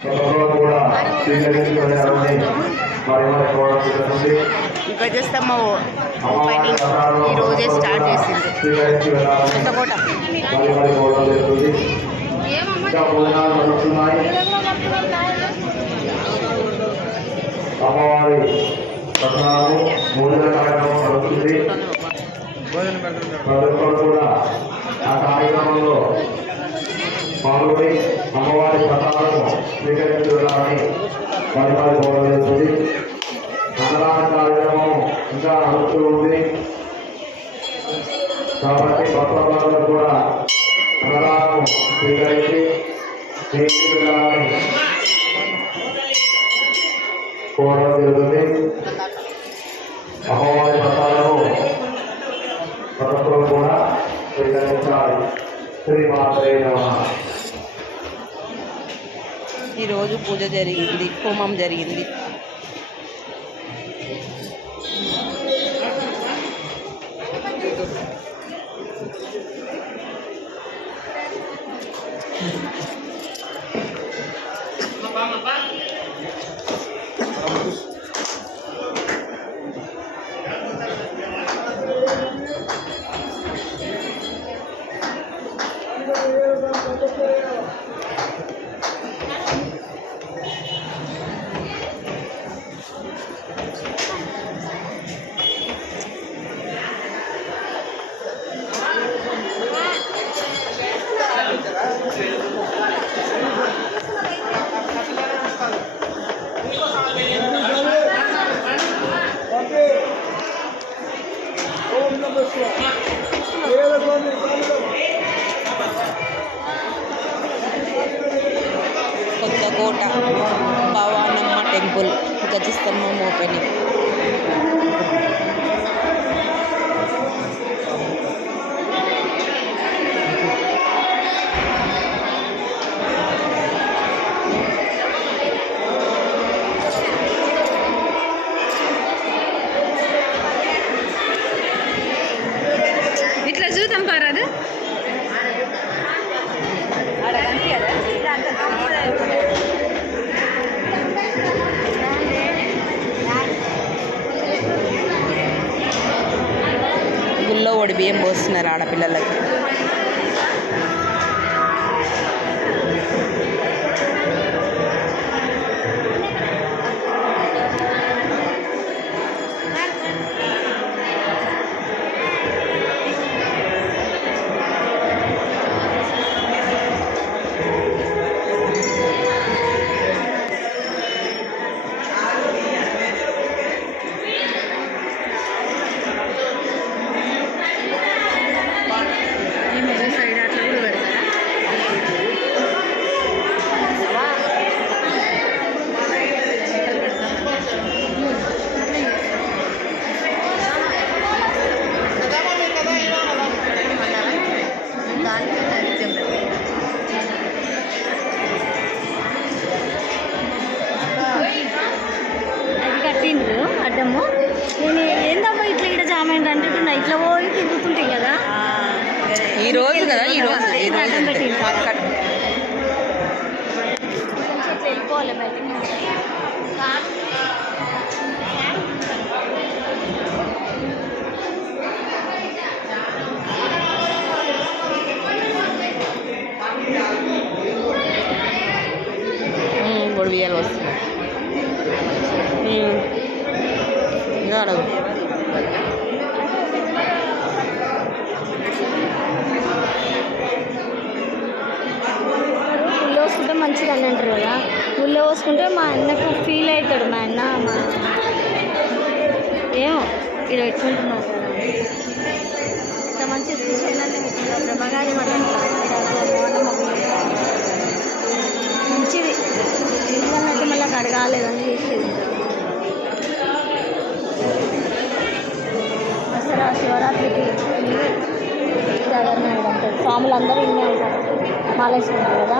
గతంలో కూడా స్వీకరించుకునేవారని మరి మరి కోరడం జరుగుతుంది ధ్వజస్తంభం అమ్మవారి ఓపెనింగ్ ప్రసాదము ఈ రోజే స్టార్ట్ చేసింది స్వీకరించి వెళ్ళాలని కొత్తకోట మరి మరి కోరడం జరుగుతుంది ఇంకా భోజనాలు నడుస్తున్నాయి అమ్మవారి ప్రసాదము భోజన కార్యక్రమం నడుస్తుంది ప్రతి ఒక్కరు కూడా ఆ కార్యక్రమంలో పాల్గొని అమ్మవారి ప్రసాదము స్వీకరించి వెళ్ళాలని మరి జరుగుతుంది అన్నదాన కార్యక్రమం ఇంకా అవుతూ ఉంది. కాబట్టి భక్తులందరూ కూడా అన్నదానం స్వీకరించి చేసి కోరడం జరుగుతుంది. అమ్మవారి ప్రసాదము భక్తులు కూడా స్వీకరించాలి. శ్రీ మాత్రమే ఈరోజు పూజ జరిగింది హోమం జరిగింది. కొత్తకోట భవానమ్మ టెంపుల్ ధ్వజస్తంభం ఓపెనింగ్ ఇట్లా ఒడి బియ్యం పోస్తున్నారు ఆడపిల్లలకి. కట్- కొంచెం ఇట్లా వెళ్ళిపోవాలి బయటికి ఉమ్, ఒడి మంచిది అని అంటారు కదా. ఊళ్ళో పోసుకుంటే మా అన్నకు ఫీల్ అవుతాడు మా అన్న మా ఏమో ఇక్కడ పెట్టుకుంటున్నారు ఇంత మంచి ప్రభాగారి ప్రభగారి మటన్ మంచిది. ఎందుకన్నట్టు మళ్ళీ కడగాలేదని చేసేది. దసరా శివరాత్రికి జాగరణ అంటారు. స్వాములు అందరూ ఇన్నే ఉంటారు. మాలేసుకుంటారు కదా.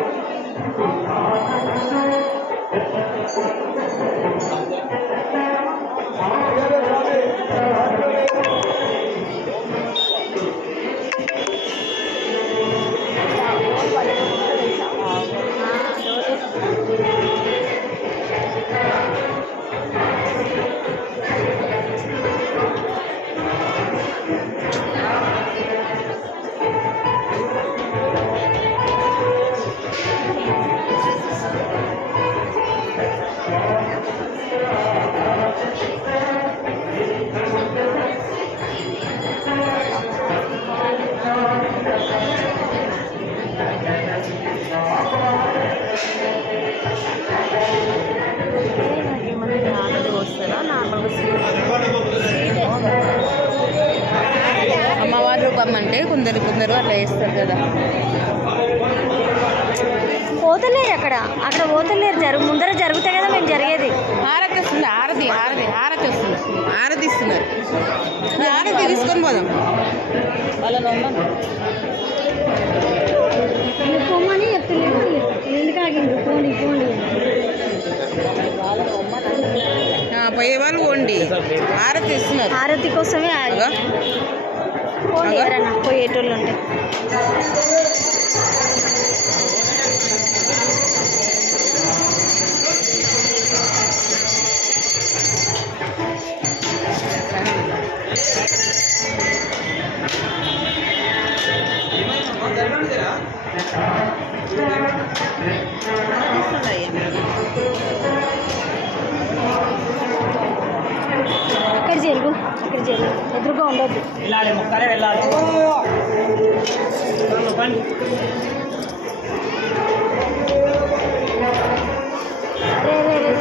కొందరు కొందరు అట్లా చేస్తారు కదా. పోతలేరు అక్కడ. అక్కడ పోతలేరు. జరుగు ముందర జరిగితే కదా మేము జరిగేది. ఆరతి వస్తుంది ఆరతి ఆరతి ఆరతి వస్తుంది. ఆరతి ఇస్తున్నారు. ఆరతి తీసుకొని పోదాం. వాళ్ళని పొమ్మని చెప్తలేడు ఎందుకు పోండి పోండి. ఆరతి ఇస్తున్నారు. ఆరతి కోసమే ఆగి పోయేటోళ్ళు ఉంటే. ఎదురుగా ఉండొద్దు. వెళ్ళాలి మొక్కలే వెళ్ళాలి. బండి రే రే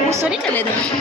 목소리가 내도 싹